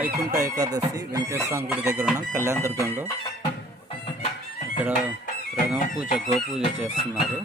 వైకుంఠ ఏకాదశి వెంకటేశ్వర స్వామి గుడి దగ్గర ఉన్నాం కళ్యాణదుర్గంలో. ఇక్కడ ప్రథమ పూజ గోపూజ చేస్తున్నారు.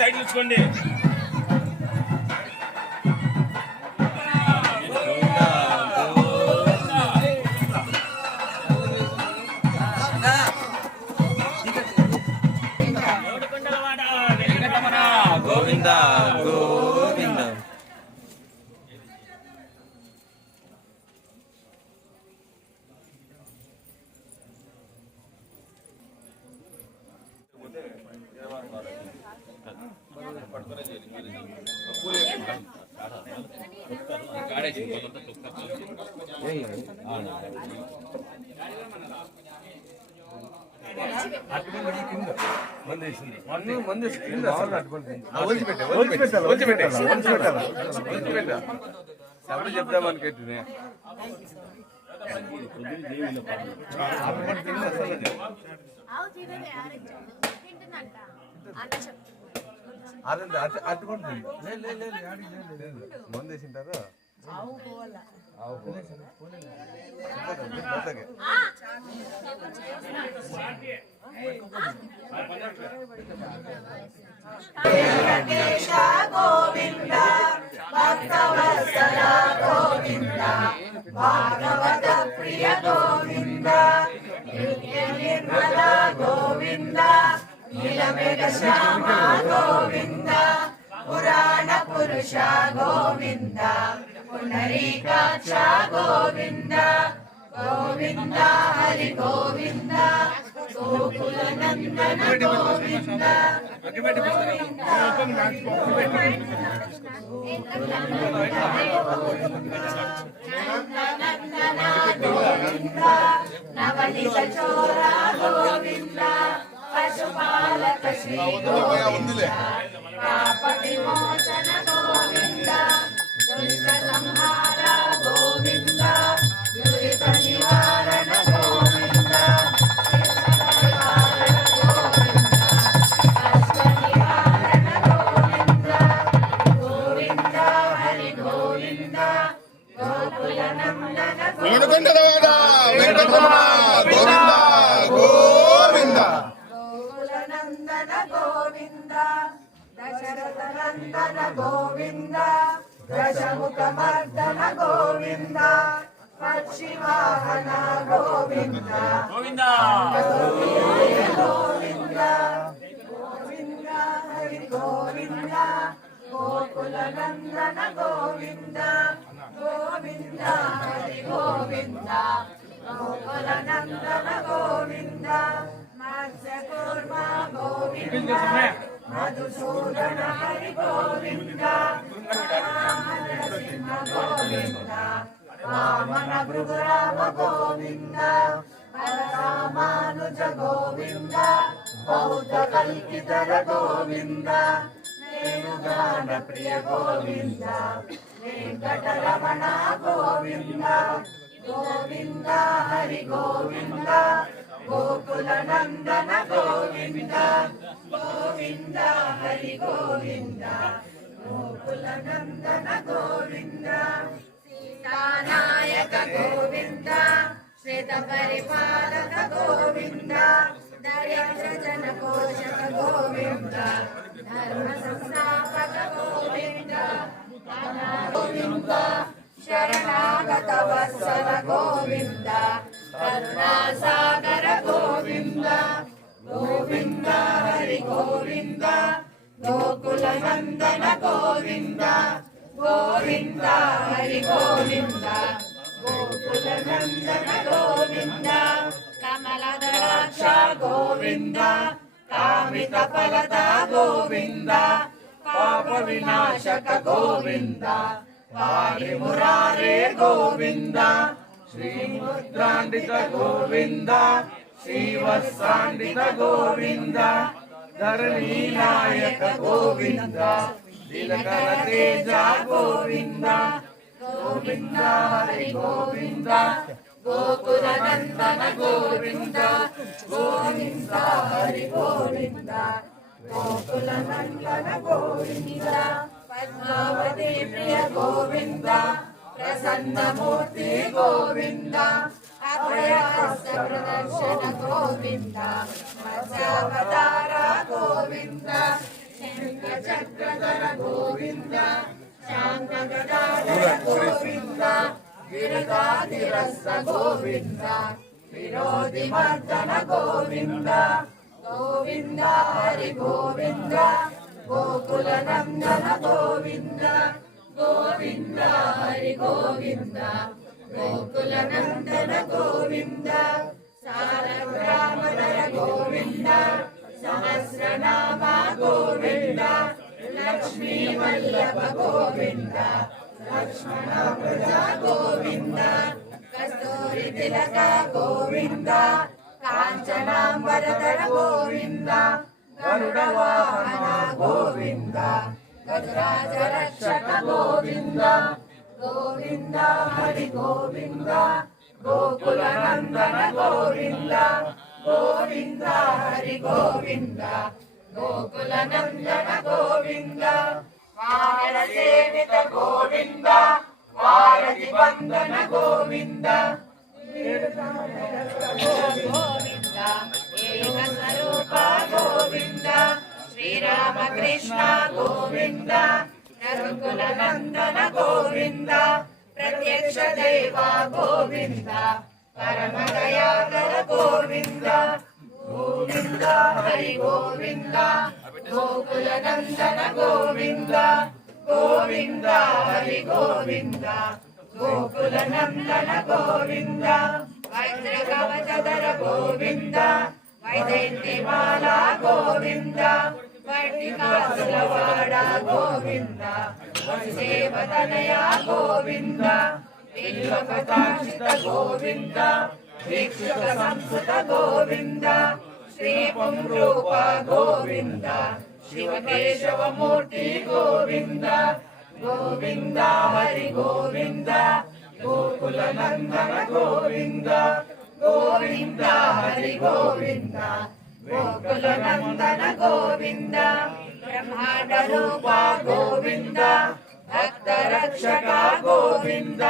సైడ్ చూసుకోండి. గోవింద గోవింద. చెప్దామనుకుంటున్నా అట్టుకుంటుంది మందు వేసింటారు. గోవింద భక్తవత్సల గోవింద భాగవత ప్రియ గోవింద నిర్మల గోవింద నీలమేఘ శ్యామ గోవింద పురాణ పురుష గోవింద పునరీకాక్ష గోవింద గోవింద హరి గోవింద గోకుల నందన గోవింద నందన గోవింద నవనీత చోర గోవింద పశుపాలక శ్రీ గోవింద పాప విమోచన గోవింద దుష్ట సంహార గోవింద దురిత నివారణ గోవింద వెంకటరమణ వెంకటరమణ గోవింద గోవింద గోకులనందన గోవింద దశరథ నందన గోవింద దశముఖమర్దన గోవింద పక్షివాహన గోవింద గోవింద గోవింద గోవింద హరి గోవింద గోకులనందన గోవింద గోవింద హరి గోవింద గోకులనందన గోవింద మత్స్య కూర్మ గోవింద మధుసూదన హరి గోవింద నరసింహ గోవింద వామన భృగురామ గోవింద రామానుజ గోవింద బౌద్ధ కల్కితర గోవింద వేణుగాన ప్రియ గోవింద వెంకటరమణ గోవింద గోవింద హరి గోవింద గోకుల నందన గోవింద గోవింద హరి గోవింద గోకుల నందన గోవింద సీతానాయక గోవింద శ్వేత పరిపాలక గోవింద దరిద్ర జన పోషక గోవింద ధర్మ సంస్థాపక గోవింద గోవింద శరణాగత వత్సల గోవింద కరుణా సాగర గోవింద గోవింద హరి గోవింద గోకుల నందన గోవింద గోవింద హరి గోవింద గోకుల నందన గోవింద కమలదళాక్ష గోవింద కామిత ఫలద గోవింద పాప వినాశక గోవింద వారి మురారే గోవింద శ్రీముద్రాండిత గోవింద శ్రీవత్సాండిత గోవింద ధరణీ నాయక గోవింద దినకర తేజ గోవింద గోవింద హరి గోవింద గోకుల నందన గోవింద గోవింద హరి గోవింద గోకుల నందన గోవింద పద్మావతి ప్రియ గోవింద ప్రసన్నమూర్తి గోవింద అభయహస్త ప్రదర్శన గోవింద మత్స్యావతార గోవింద శంఖ చక్రధర గోవింద శాంత గదాధర గోవింద విరగాధిరస్త గోవింద విరోధి మర్దన గోవింద గోవింద హరి గోవింద గోకుల నందన గోవింద గోవింద హరి గోవింద గోకుల నందన గోవింద సారగ్రామధర గోవింద సహస్రనామ గోవింద లక్ష్మీ వల్లభ గోవింద లక్ష్మణ ప్రజా గోవింద కస్తూరి తిలక గోవింద కాంచనాంబరధర గోవింద గరుడ వాహన గోవింద గజరాజ రక్షక గోవింద గోవింద హరి గోవింద గోకుల నందన గోవింద గోవింద హరి గోవింద గోకుల నందన గోవింద వానర సేవిత గోవింద వారధి బంధన గోవింద గోవింద ఏక స్వరూప గోవింద శ్రీరామకృష్ణ గోవింద రఘుకుల నందన గోవింద ప్రత్యక్ష దైవ గోవింద పరమ దయాకర గోవింద గోవింద హరి గోవింద గోకుల నందన గోవింద గోవింద హరి గోవింద గోకుల నందన గోవింద వజ్ర కవచధర గోవింద వైదైత్యమాల గోవింద వర్ణికాసులవాడ గోవింద వసుదేవతనయ గోవింద విశ్వకటాక్షిత గోవింద భిక్షుక సంస్కృత గోవింద శ్రీ పుంరూప గోవింద శివకేశవమూర్తి గోవింద గోవింద హరి గోవింద గోకుల నందన గోవింద గోవింద హరి గోవింద గోకుల నందన గోవింద బ్రహ్మాండ రూప గోవింద భక్త రక్షక గోవింద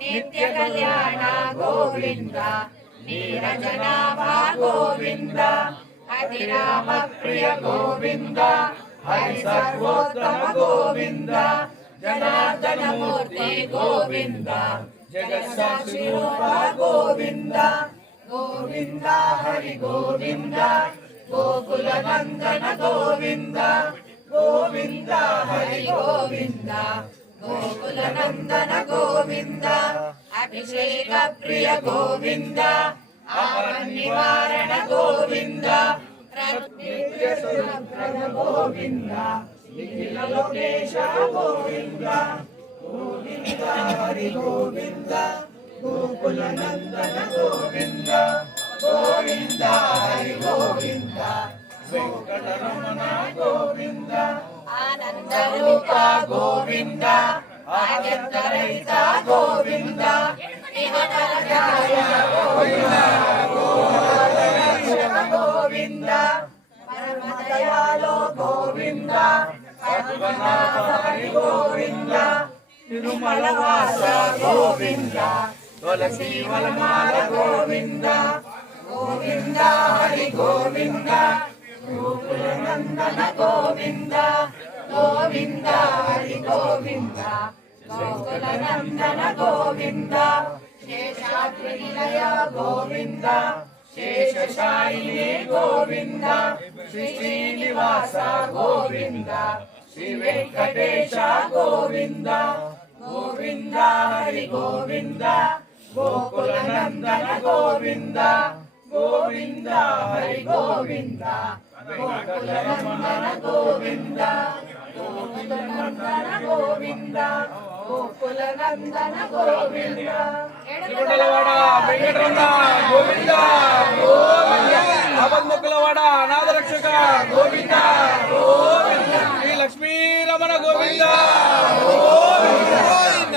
నిత్య కళ్యాణ గోవింద నీరజనాభ గోవింద అతిరామ ప్రియ గోవింద హరి సర్వోత్తమ గోవింద జనార్దన మూర్తి గోవింద జగత్సాక్షి రూప గోవింద గోవింద హరి గోవింద గోకుల నందన గోవింద గోవింద హరి గోవింద గోకుల నందన గోవింద అభిషేక ప్రియ గోవింద ఆపన్ నివారణ గోవింద నిత్య స్వరూప భద్రద గోవింద నిఖిల లోకేశ గోవింద గోవింద హరి గోవింద గోకుల నందన గోవింద గోవింద హరి గోవింద వెంకటరమణ గోవింద ఆనంద రూప గోవింద ఆనందరహిత గోవింద గోవింద పరమదయాలో గోవింద హరి గోవింద తిరుమల వాస గోవింద తులసి వనమాల గోవింద గోవింద హరి గోవింద గోకుల నందన గోవింద గోవింద హరి గోవింద గోకుల నందన గోవింద శేషాద్రి నిలయ గోవింద శేషశాయిని గోవింద శ్రీ శ్రీనివాస గోవింద శ్రీ వెంకటేశ గోవింద గోవింద హరి గోవింద గోకుల నందన గోవింద గోవింద హరి గోవింద గోకుల నందన గోవింద గోకుల నందన గోవింద గోకుల నందన గోవింద తిరుమలవాడ వెంకటరమణ గోవింద గోవింద అబద్ముక్కులవాడ అనాథరక్షక గోవింద గోవింద శ్రీ లక్ష్మీ రమణ గోవింద గోవింద.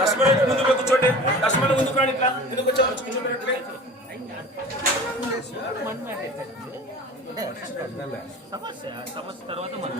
దశమల ముందు కూర్చోండి. దశమల ముందు కానీ ఇట్లా ఎందుకు వచ్చారు కూర్చోబెట్టే సమస్య తర్వాత మనం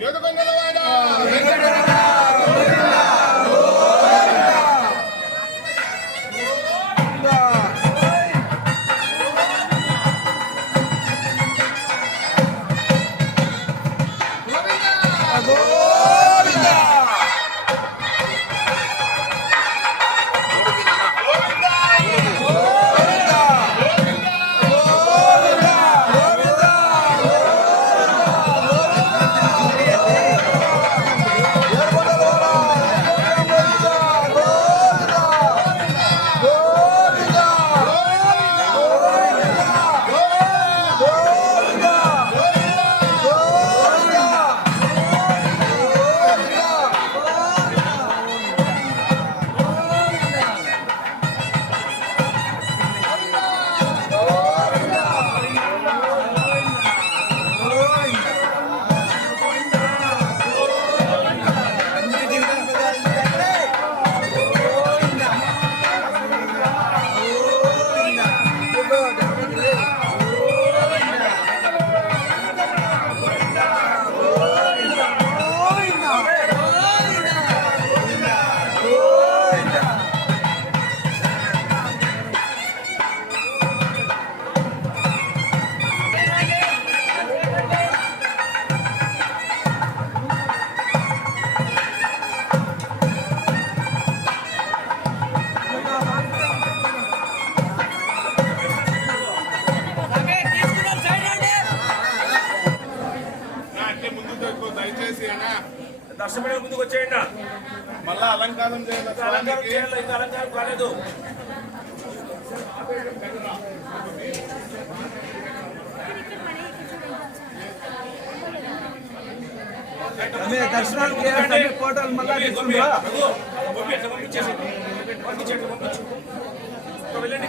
ఏడుకొండలవాడ కష్టపడి ముందుకు వచ్చేయండి. మళ్ళా అలంకారం చేయాలి ఇంకా అలంకారం చేయాలి, ఇంకా అలంకారం కాలేదు. దర్శనాలు ఫోటోలు మళ్ళీ పంపించేసి వెళ్ళండి.